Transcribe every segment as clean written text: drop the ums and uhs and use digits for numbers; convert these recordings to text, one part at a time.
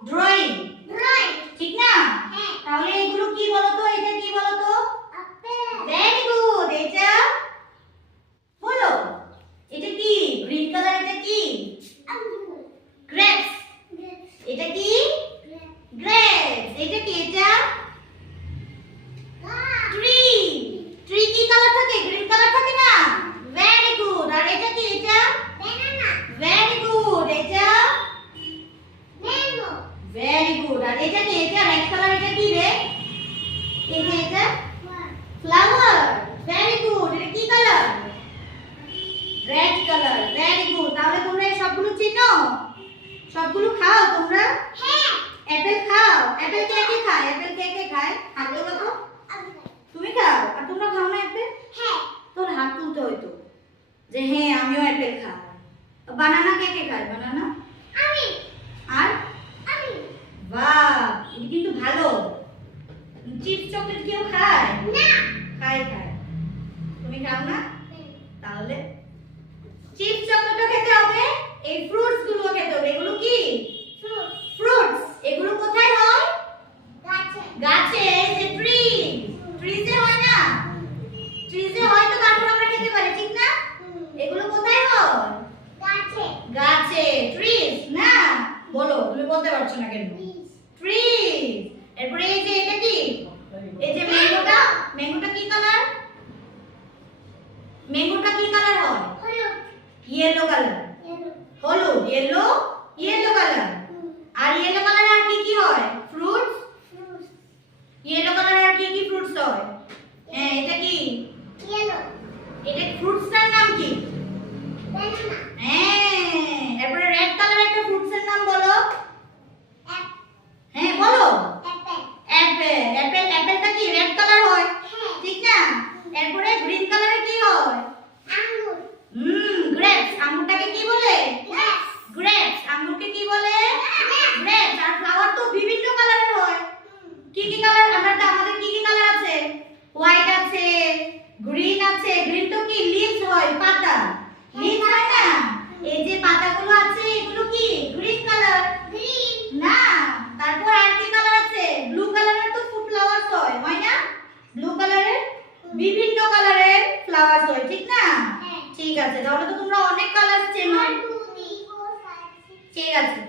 Drawing. ঠিক না? তাহলে এগুলো কি বলতো? এটা কি বলতো? Very good. এটা বলো, এটা কি? Green colour. এটা কি? গ্রেপস। এটা কি? গ্রেপস। এটা কি? এটা ট্রি। ট্রি কি কালার থাকে? গ্রিন কালার থাকে না? Very good. আর এটা কি? এটা ভেরি গুড। এটা ভেরি গুড। আর এটা কি? এটা রেড কালার। এটা কি রে? এই যে এটা ফ্লাওয়ার। Very good. এটা কি colour? Red colour. Very good. তাহলে তোমরা এই সবগুলো চিনো? সবগুলো খাও তোমরা? হ্যাঁ। অ্যাপেল খাও? অ্যাপেল কে কে খায়? অ্যাপেল কে কে খায়? হাত তোলো তো। তুমি খাও? আর তোমরা খাও না অ্যাপেল? হ্যাঁ। তোর হাত তুলতে হইতো যে হ্যাঁ আমিও অ্যাপেল খাই। বানানা কে কে খায়? বানানা আমি। আর আমি। বাহ, এটা কিন্তু ভালো। চিপস চকলেট কেউ খায় না? খায় খায়। তুমি খাও না? তাহলে চিপস চকলেটও খেতে হবে, এই ফ্রুটস গুলো খেতে হবে। এগুলো কি? ফ্রুটস। এগুলো কোথায় হয়? গাছে। গাছে। যে ট্রি, ট্রিতে হয় না? ট্রিতে হয় তো তারপর আমরা খেতে পারি। ঠিক না? এগুলো কোথায় হয়? গাছে। গাছে। ট্রিজ না? বলো, তুমি বলতে পারছো না কেন? ট্রিজ। এরপরে এই যে এটা কি? এই যে ম্যাঙ্গোটা। ম্যাঙ্গোটা কি কালার? ম্যাঙ্গোটা কি কালার হয়? হলুদ। Yellow colour. হলুদ, ইয়েলো, ইয়েলো কালার। আর ইয়েলো কালার আর কি কি হয়? ফ্রুটস। ইয়েলো কালার আর কি কি ফ্রুটস হয়? হ্যাঁ, এটা কি? ইয়েলো। এটা ফ্রুটসটার নাম কি? ব্যানানা। হ্যাঁ, এরপরে রেড কালার একটা ফ্রুটসের নাম বলো। হ্যাঁ বলো। অ্যাপেল। অ্যাপেল। অ্যাপেল। অ্যাপেলটা কি রেড কালার হয়? হ্যাঁ। ঠিক না? এরপরে গ্রিন কালারে কি হয়? আঙ্গুর। গ্রেপস। আঙ্গুরটাকে কি বলে? গ্রেপস। গ্রেপস। আঙ্গুরকে কি বলে? গ্রেপস। আর ফ্লাওয়ার তো বিভিন্ন কালারের হয়। কি কি কালার? আমাদের কি কি কালার আছে? হোয়াইট আছে, গ্রিন আছে। গ্রিন তো কি লিভস হয়, পাতা। লিভস হয় না? এই যে পাতাগুলো আছে এগুলো কি? Green colour. গ্রিন না? তারপর আর কি কালার আছে? ব্লু কালারের তো ফ্লাওয়ার্স হয়, হয় না? ব্লু কালারের বিভিন্ন কালারের ফ্লাওয়ার্স হয়। ঠিক না? ঠিক আছে, তাহলে তো তোমরা অনেক কালার চেনো। ঠিক আছে।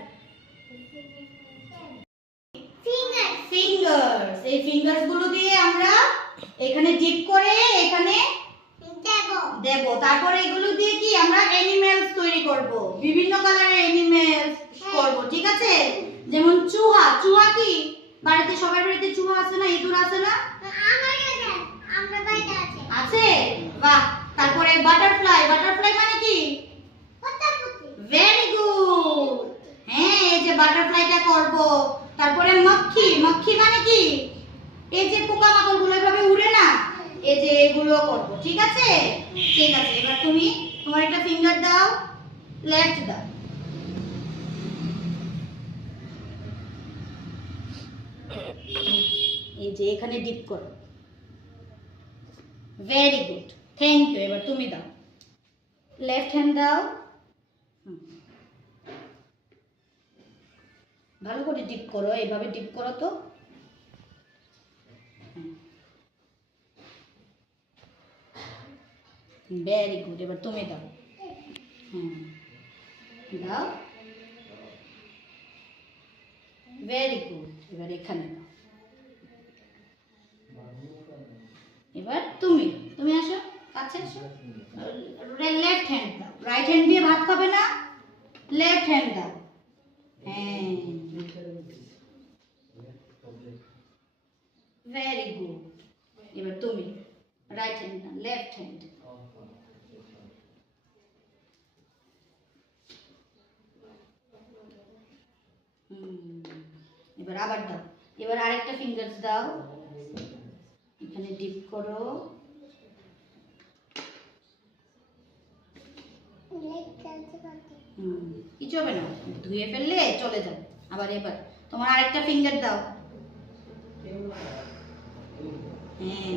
ফিঙ্গারস। এই ফিঙ্গারস গুলো দিয়ে আমরা এখানে ডিপ করে এখানে দেব। তারপর এগুলো দিয়ে কি আমরা অ্যানিমেলস তৈরি করব, বিভিন্ন কালারের অ্যানিমেলস করব। ঠিক আছে? যেমন চুহা। চুহা কি? বাড়িতে সবার বাড়িতে চুহা আছে না? ইঁদুর আছে না? আমার বাড়িতে আছে। আছে? বাহ। তারপরে বাটারফ্লাই। বাটারফ্লাই মানে কি? Very good. হ্যাঁ, এই যে বাটারফ্লাইটা করব। তারপরে মক্খি। মক্খি মানে কি? এই যে পোকামাকড় গুলো এভাবে উড়ে না, এই যে এগুলো করব। ঠিক আছে? ঠিক আছে, এবার তুমি তোমার একটা ফিঙ্গার দাও, লেফট দাও। এই যে এখানে ডিপ করো। Very good, thank you. এবার তুমি দাও, লেফট হ্যান্ড দাও। ভালো করে ডিপ করো, এইভাবে ডিপ করো তো। Very good. এবার তুমি দাও। দাও। Very good. এবার এখানে দাও। এবার তুমি তুমি আসো, কাছে আসো। লেফট হ্যান্ড দাও। রাইট হ্যান্ড দিয়ে ভাত খাবে না? লেফট হ্যান্ড দাও। হ্যাঁ, ভেরি গুড। এবার তুমি রাইট হ্যান্ড না, লেফট হ্যান্ড। এবার আবার দাও। এবার আরেকটা ফিঙ্গারস দাও, এখানে ডিপ করো। কিছু হবে না, ধুয়ে ফেললে চলে যাবে। আবার এবার তোমার আরেকটা ফিঙ্গার দাও। হ্যাঁ,